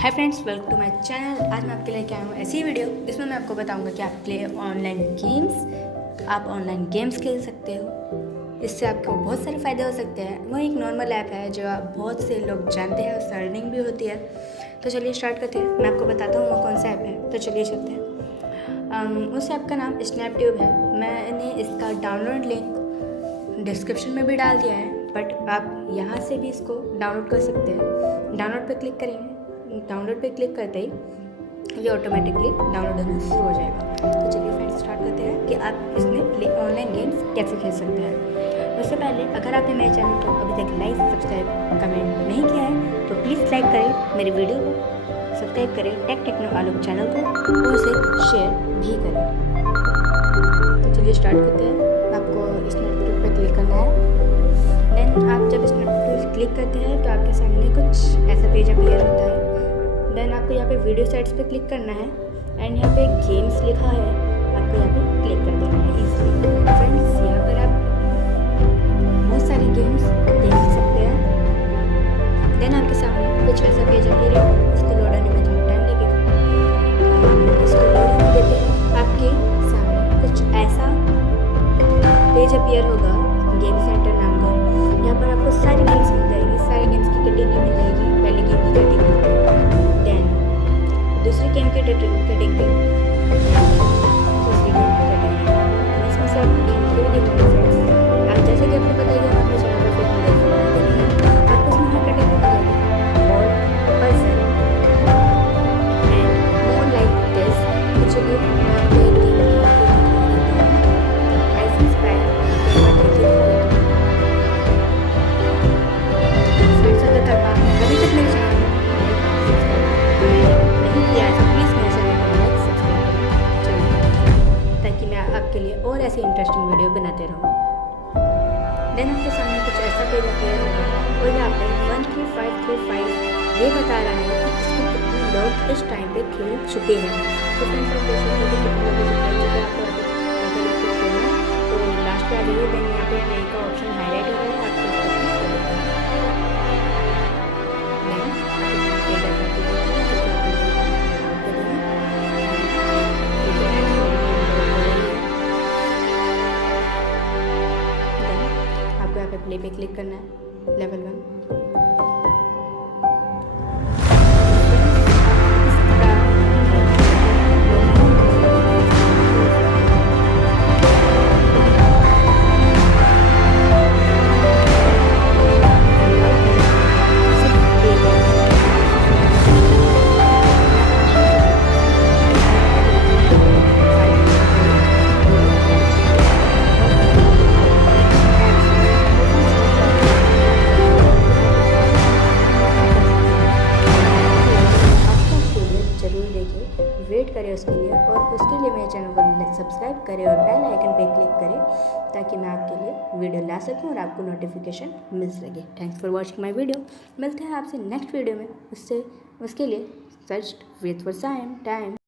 Hi friends, welcome to my channel. आज मैं आपके लिए क्या हूँ ऐसी वीडियो जिसमें मैं आपको बताऊंगा कि आप प्ले ऑनलाइन गेम्स, आप ऑनलाइन गेम्स खेल सकते हो। इससे आपको बहुत सारे फ़ायदे हो सकते हैं। वो एक नॉर्मल ऐप है जो आप बहुत से लोग जानते हैं, उससे अर्निंग भी होती है। तो चलिए स्टार्ट करते हैं। मैं आपको बताता हूँ वो कौन सा ऐप है। तो चलिए चलते हैं। उस ऐप का नाम स्नैपट्यूब है। मैंने इसका डाउनलोड लिंक डिस्क्रिप्शन में भी डाल दिया है, बट आप यहाँ से भी इसको डाउनलोड कर सकते हैं। डाउनलोड पे क्लिक करेंगे। डाउनलोड पे क्लिक करते ही ये ऑटोमेटिकली डाउनलोड होना शुरू हो जाएगा। तो चलिए फ्रेंड्स स्टार्ट करते हैं कि आप इसमें प्ले ऑनलाइन गेम्स कैसे खेल सकते हैं। उससे पहले अगर आपने मेरे चैनल को अभी तक लाइक, सब्सक्राइब, कमेंट नहीं किया है तो प्लीज़ लाइक करें, मेरी वीडियो को सब्सक्राइब करें, टेक टेक्नो आलोक चैनल को, और उसे शेयर भी करें। तो चलिए स्टार्ट करते हैं। आपको स्नैपट्यूब पर क्लिक करना है। देन आप जब स्नैपट्यूब क्लिक करते हैं तो आपके सामने कुछ ऐसा पेज अपीयर होता है। देन आपको यहाँ पे वीडियो साइट्स पे क्लिक करना है एंड यहाँ पे गेम्स लिखा है, आपको यहाँ पे क्लिक कर देना है इजीली। फ्रेंड्स, यहाँ पर आप बहुत सारी गेम्स देख सकते हैं। देन आपके सामने कुछ ऐसा पेज अपीयर है, इसको लोड होने में थोड़ा टाइम लगेगा। इसको लोड होने देते हैं, आपके सामने कुछ ऐसा पेज अपीयर होगा गेम सेंटर नाम का। यहाँ पर आपको सारी गेम्स मिल जाएगी, सारी गेम्स की कैटेगरी मिल जाएगी। पहली गेम की कैटेगरी, देन दूसरी गेम की कैटेगरी, तीसरी गेम की कैटेगरी। इसमें से आप गेम को देखोगे फ्रेंड्स। आप जैसे कि आपको पता ही है, अपने चैनल पर फिर वीडियो बनाते हैं, आपको इसमें हर कैटेगरी मिल जाएगी। और person and more like this. तो चलिए मैं आपको एक गेम आपके लिए और ऐसी इंटरेस्टिंग वीडियो बनाते रहूँ। देन आपके सामने कुछ ऐसा पेज अपीयर होगा और यहाँ पे 13535 ये बता रहा है कि इसमें कितने लोग इस टाइम पे खेल चुके हैं। तो फ्रेंड्स, आप देख सकते हैं कि कितने लोग इसे खेल चुके हैं। आपको तो लास्ट पे आ जाइए। देन यहाँ पे प्ले का ऑप्शन हाईलाइट हो रहा है, आपको प्ले पे क्लिक करना है। लेवल 1 वेट करें उसके लिए, और उसके लिए मेरे चैनल को सब्सक्राइब करें और बेल आइकन पे क्लिक करें ताकि मैं आपके लिए वीडियो ला सकूं और आपको नोटिफिकेशन मिल सके। Thanks for watching my video. मिलते हैं आपसे नेक्स्ट वीडियो में। उसके लिए सर्च वेट फॉर टाइम।